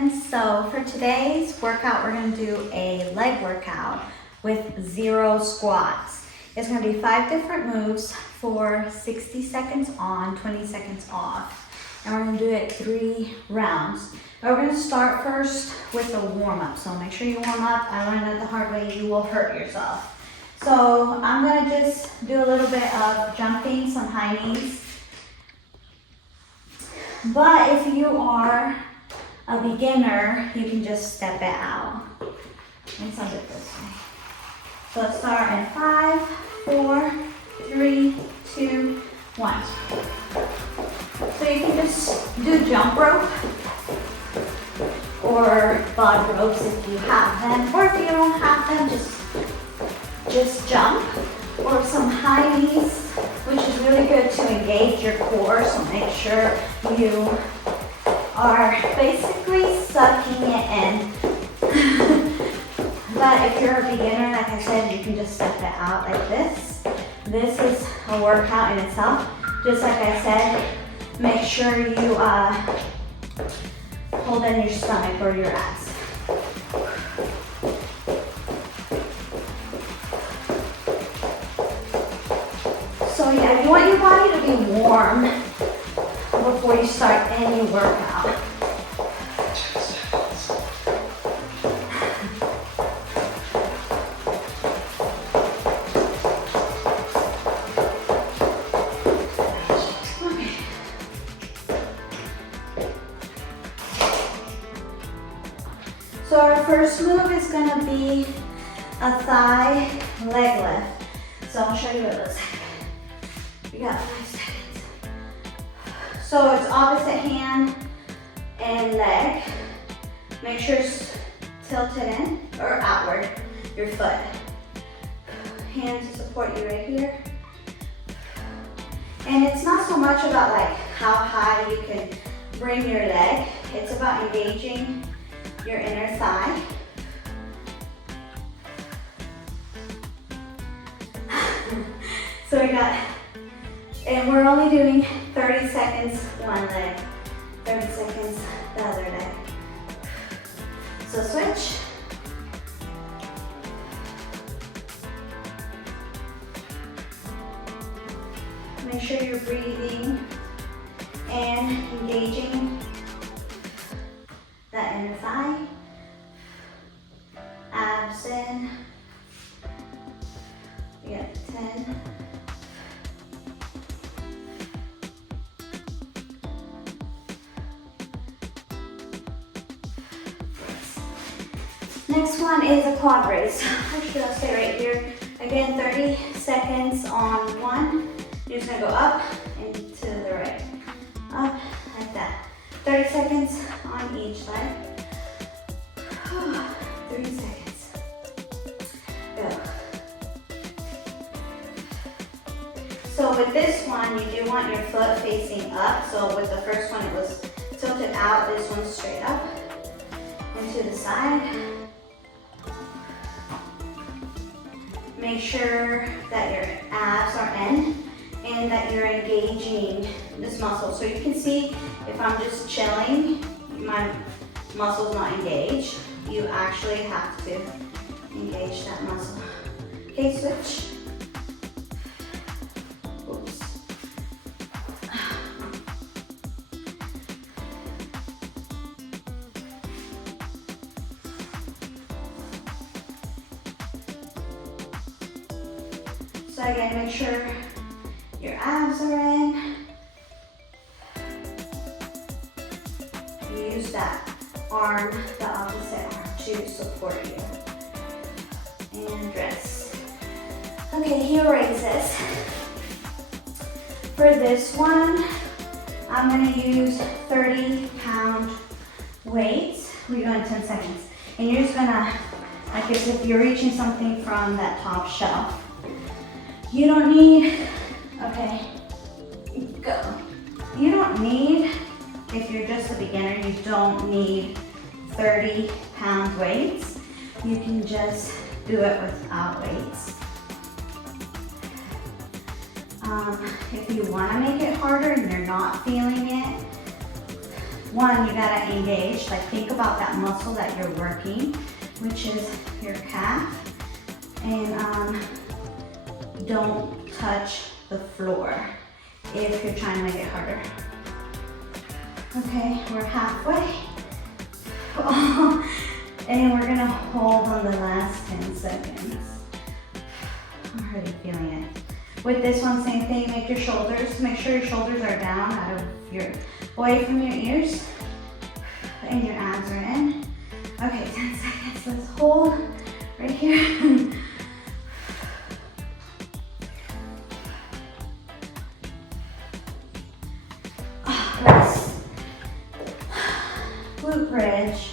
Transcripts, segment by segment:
friends. So for today's workout, we're going to do a leg workout with 0 squats. It's going to be 5 different moves for 60 seconds on, 20 seconds off. And we're going to do it 3 rounds. But we're going to start first with a warm-up. So make sure you warm up. I learned that the hard way, you will hurt yourself. So I'm going to just do a little bit of jumping, some high knees. But if you are a beginner, you can just step it out. Let's do it this way. So let's start in 5, 4, 3, 2, 1. So you can just do jump rope or bog ropes if you have them, or if you don't have them, just jump, or some high knees, which is really good to engage your core. So make sure you are basically sucking it in. But if you're a beginner, like I said, you can just step it out like this. This is a workout in itself. Just like I said, make sure you hold in your stomach or your abs. So yeah, you want your body to be warm before you start any workout. Okay. So our first move is going to be a thigh leg lift. So I'll show you what it looks like. You got 5 seconds. So it's opposite hand and leg. Make sure it's tilted in or outward, your foot. Hand to support you right here. And it's not so much about like how high you can bring your leg. It's about engaging your inner thigh. So we got, and we're only doing 30 seconds one leg, 30 seconds the other leg. So switch. Make sure you're breathing and engaging that inner thigh. Abs in. We got 10. Next one is a quad raise. Actually, I'll stay right here. Again, 30 seconds on one. You're just gonna go up and to the right. Up, like that. 30 seconds on each leg. 3 seconds. Go. So with this one, you do want your foot facing up. So with the first one, it was tilted out. This one's straight up and to the side. Make sure that your abs are in and that you're engaging this muscle. So you can see if I'm just chilling, my muscle's not engaged. You actually have to engage that muscle. Okay, switch. Oops. So again, make sure your abs are in. You use that arm, the opposite arm, to support you. And rest. Okay, heel raises. For this one, I'm gonna use 30-pound weights. We go in 10 seconds. And you're just gonna, like as if you're reaching something from that top shelf. You don't need, okay, go. You don't need, if you're just a beginner, you don't need 30-pound weights. You can just do it without weights. If you want to make it harder and you're not feeling it, one, you gotta engage, like think about that muscle that you're working, which is your calf, and don't touch the floor if you're trying to make it harder. Okay, we're halfway. And we're gonna hold on the last 10 seconds. I'm already feeling it. With this one, same thing, make sure your shoulders are down, away from your ears, and your abs are in. Okay, 10 seconds, let's hold right here. Rest. Glute bridge.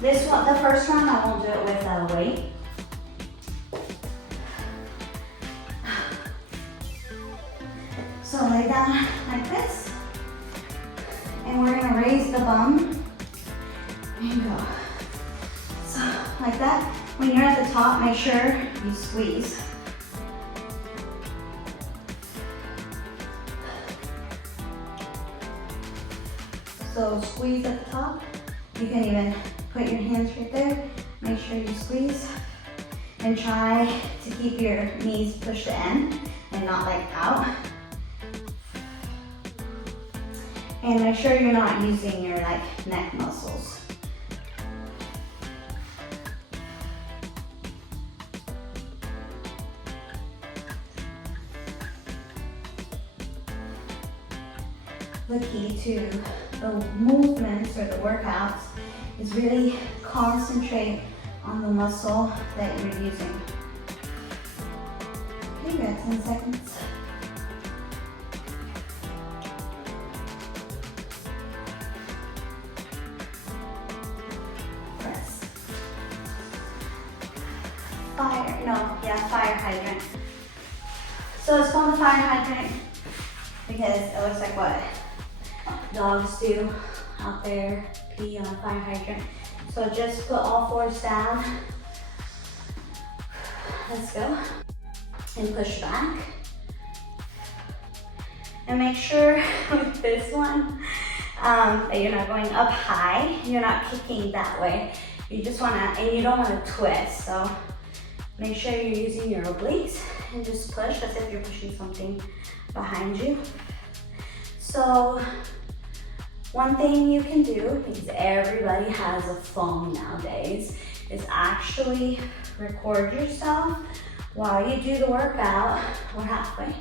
This one, the first round, I won't do it with a weight. So lay down like this, and we're gonna raise the bum and go. So like that. When you're at the top, make sure you squeeze. So squeeze at the top. You can even put your hands right there. Make sure you squeeze. And try to keep your knees pushed in and not like out. And make sure you're not using your like neck muscles. The key to the movements or the workouts is really concentrate on the muscle that you're using. Okay, you got 10 seconds. Press. Fire hydrant. So it's called the fire hydrant because it looks like what dogs do out there, pee on a fire hydrant. So just put all fours down. Let's go. And push back. And make sure with this one that you're not going up high. You're not kicking that way. You just wanna, and you don't wanna twist. So make sure you're using your obliques and just push as if you're pushing something behind you. So one thing you can do, because everybody has a phone nowadays, is actually record yourself while you do the workout. We're halfway.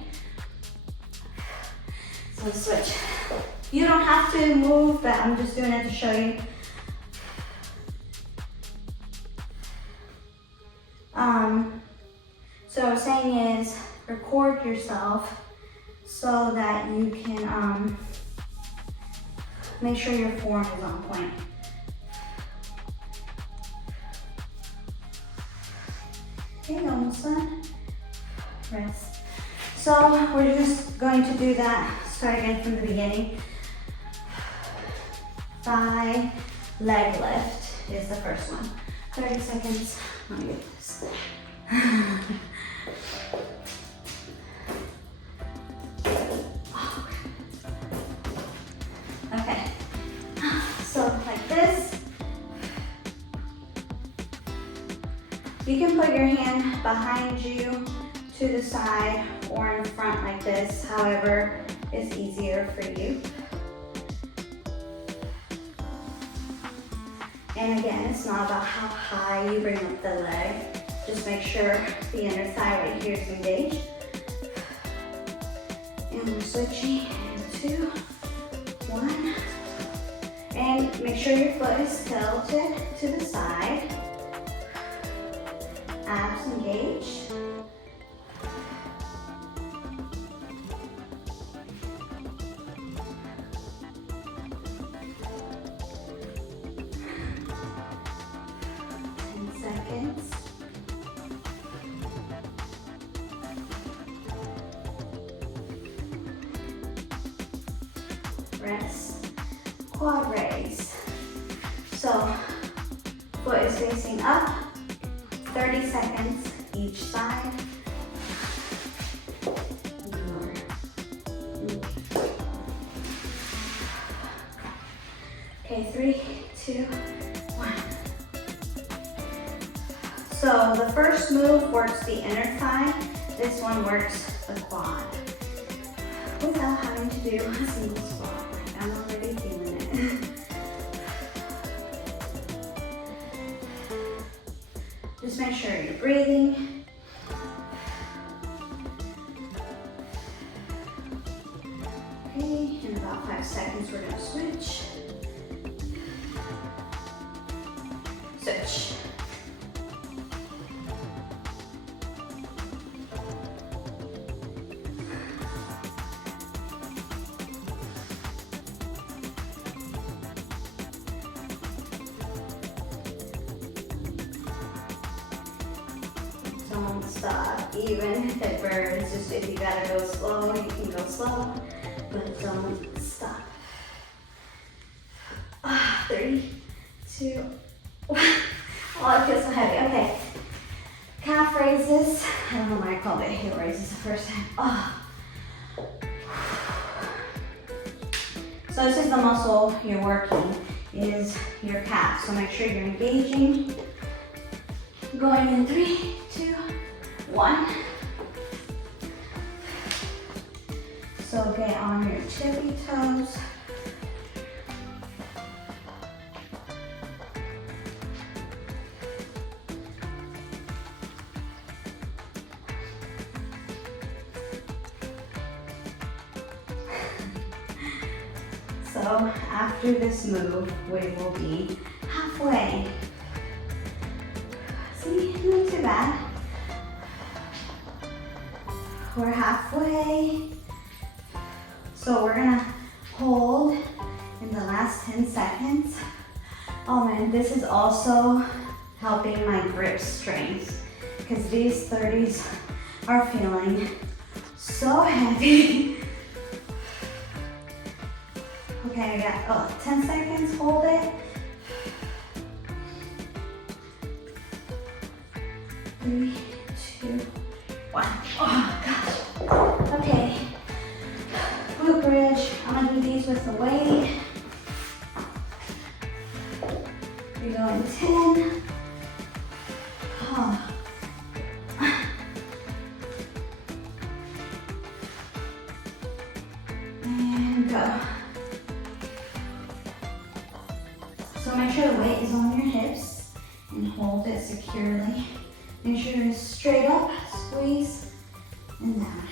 So switch. You don't have to move, but I'm just doing it to show you. So what I'm saying is record yourself so that you can make sure your form is on point. Okay, almost done. Rest. So we're just going to do that. Start again from the beginning. Thigh leg lift is the first one. 30 seconds. Let me get this. Okay. So like this. You can put your hand behind you, to the side, or in front like this, however is easier for you. And again, it's not about how high you bring up the leg. Just make sure the inner thigh right here is engaged. And we're switching in 2, 1. And make sure your foot is tilted to the side. Abs engaged. Rest, quad raise. So foot is facing up, 30 seconds each side. Okay, 3, 2, 1. So the first move works the inner thigh. This one works the quad without having to do a single squat. Like, I'm already feeling it. Just make sure you're breathing. Okay, in about 5 seconds, we're gonna switch. Switch. Don't stop, even if it burns. Just if you gotta go slow, you can go slow, but don't stop. 3, 2, 1. Oh, it feels so heavy. Okay. Calf raises. I don't know why I called it heel raises the first time. Oh. So this is the muscle you're working, is your calf. So make sure you're engaging. Going in 3, 2, 1. So get on your tippy toes. So after this move, we will be halfway. See, not too bad. We're halfway. So we're gonna hold in the last 10 seconds. Oh man, this is also helping my grip strength because these 30s are feeling so heavy. Okay, I got 10 seconds, hold it. 3, 2, 1. Oh gosh. Okay. Glute bridge. I'm gonna do these with the weight. We go in 10. Oh. And go. So make sure the weight is on your hips and hold it securely. Make sure it's straight up, squeeze, and down.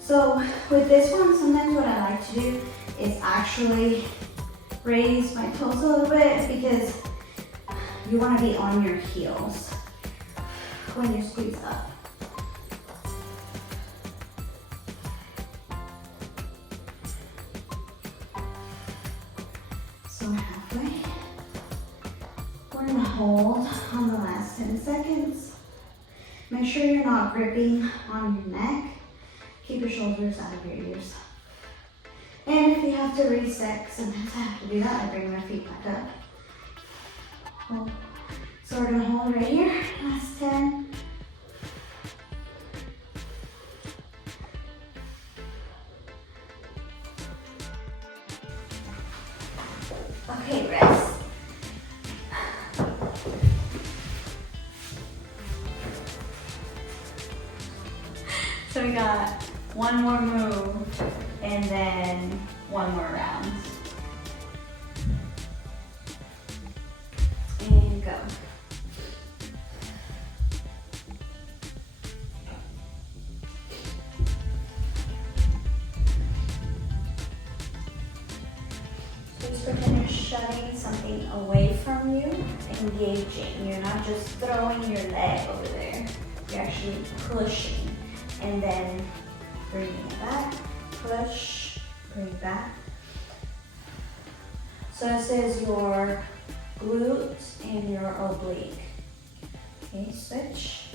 So with this one, sometimes what I like to do is actually raise my toes a little bit because you want to be on your heels when you squeeze up. So we're halfway. We're gonna hold on the last 10 seconds. Make sure you're not gripping on your neck. Keep your shoulders out of your ears. And if you have to reset, sometimes I have to do that. I bring my feet back up. Hold. So we're gonna hold right here, last 10. Okay, rest. So we got one more move and then one more round. And go. So just pretend you're shutting something away from you, engaging. You're not just throwing your leg over there. You're actually pushing. And then bringing it back, push, bring it back. So this is your glute and your oblique. Okay, switch.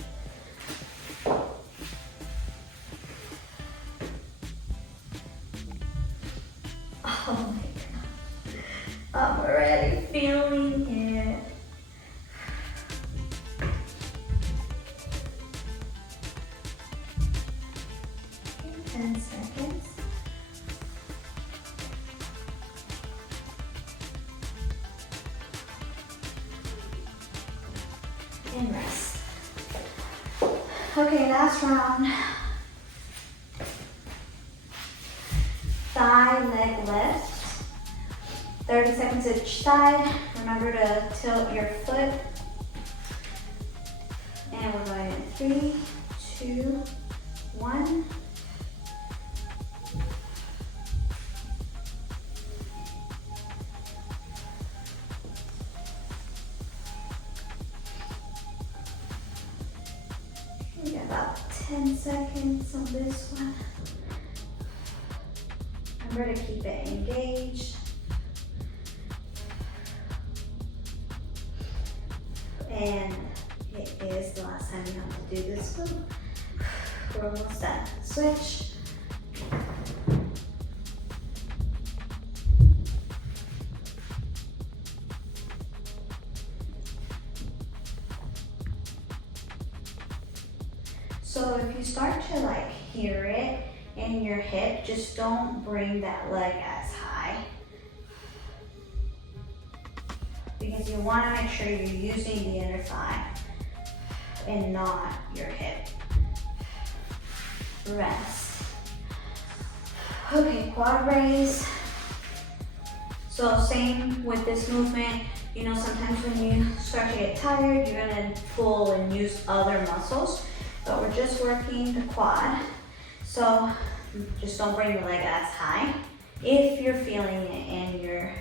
Oh my God, I'm already feeling it. 10 seconds. and rest. Okay, last round. Thigh, leg lift. 30 seconds each side. Remember to tilt your foot. And we're going in 3, 2, 1. We got about 10 seconds on this one. Remember to keep it engaged. And it is the last time you have to do this move. We're almost done. Switch. So if you start to like hear it in your hip, just don't bring that leg as high. Because you want to make sure you're using the inner thigh and not your hip. Rest. Okay, quad raise. So same with this movement. You know, sometimes when you start to get tired, you're gonna pull and use other muscles. But we're just working the quad. So just don't bring the leg as high if you're feeling it in your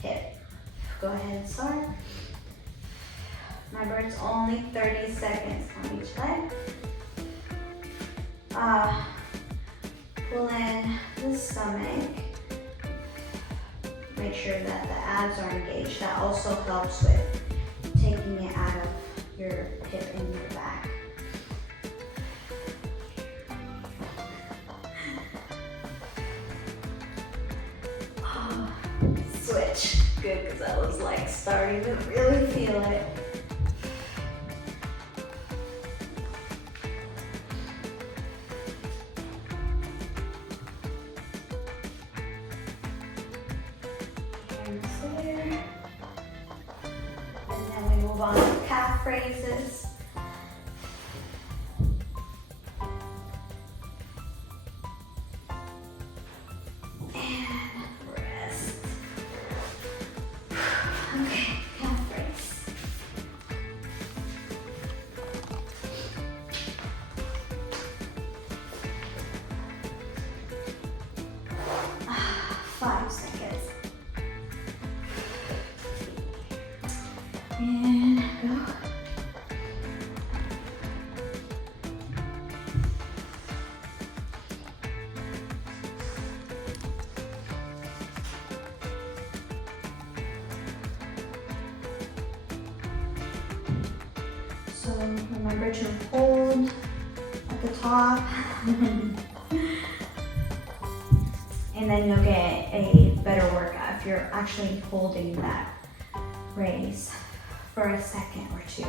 hip. Go ahead and start. Remember, it's only 30 seconds on each leg. Pull in the stomach. Make sure that the abs are engaged. That also helps with taking it out of your hip and your back. Switch. Good, because I was like starting to really feel it. Hands there. And then we move on to calf raises. Okay, calf raise. Five seconds. And go. So remember to hold at the top. And then you'll get a better workout if you're actually holding that raise for a second or two.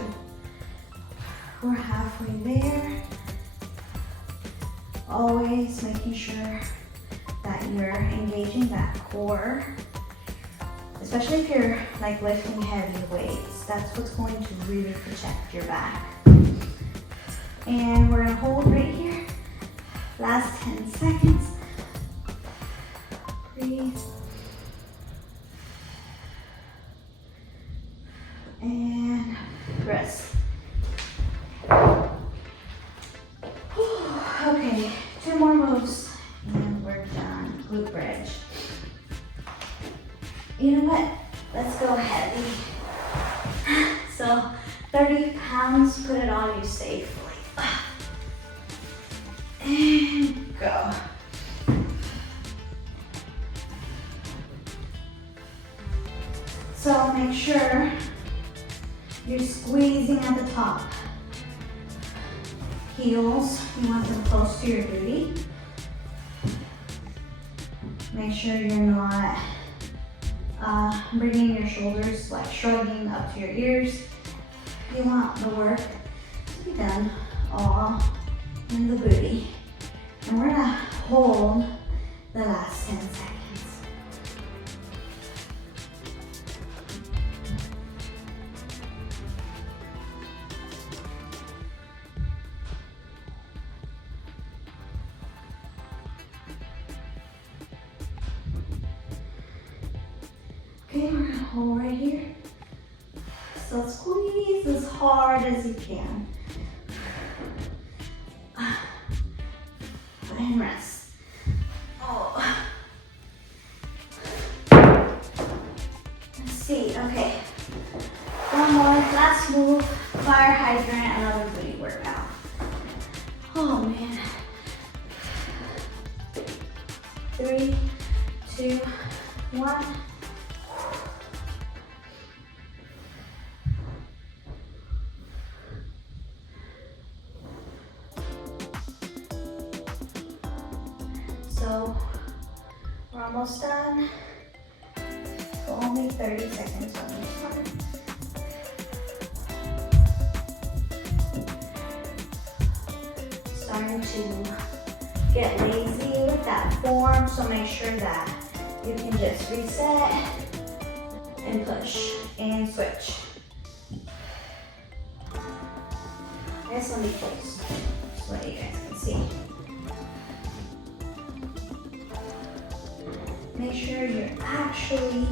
We're halfway there. Always making sure that you're engaging that core. Especially if you're like lifting heavy weights, that's what's going to really protect your back. And we're gonna hold right here. Last 10 seconds. Breathe. And rest. Okay, 2 more moves and we're done. Glute bridge. You know what? Let's go heavy. So 30 pounds, put it on you safely. And go. So make sure you're squeezing at the top. Heels, you want them close to your booty. Make sure you're not bringing your shoulders, like shrugging up to your ears. You want the work to be done all in the booty. And we're gonna hold the last 10 seconds. Okay, we're gonna hold right here. So squeeze as hard as you can. And rest. Oh. Let's see, okay. One more, last move, fire hydrant, another booty workout. Oh man. 3, 2, 1. So we're almost done. So only 30 seconds on this one. Starting to get lazy with that form, so make sure that you can just reset and push and switch. This one be close so that you guys can see. Make sure you're actually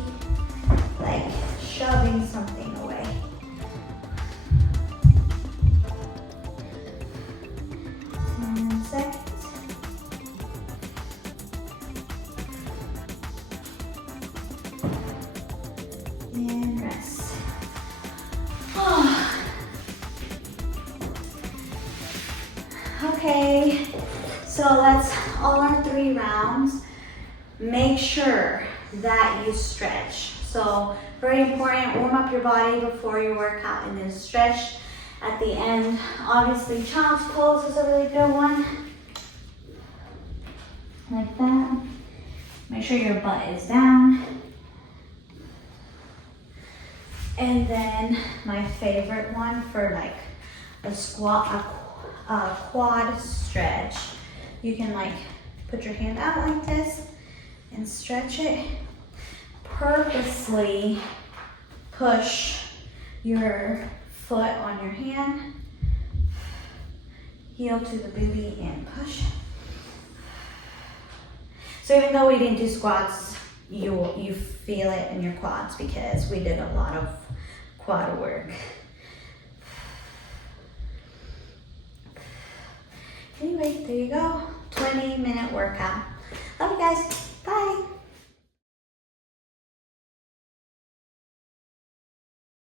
like shoving something away. 10 seconds. And rest. Oh. Okay, so that's all our 3 rounds. Make sure that you stretch. So very important, warm up your body before your workout and then stretch at the end. Obviously, child's pose is a really good one. Like that. Make sure your butt is down. And then my favorite one for like a squat, a quad stretch. You can like put your hand out like this and stretch it. Purposely push your foot on your hand, heel to the booty and push. So even though we didn't do squats, you feel it in your quads because we did a lot of quad work. Anyway, there you go. 20-minute workout. Love you guys. Bye.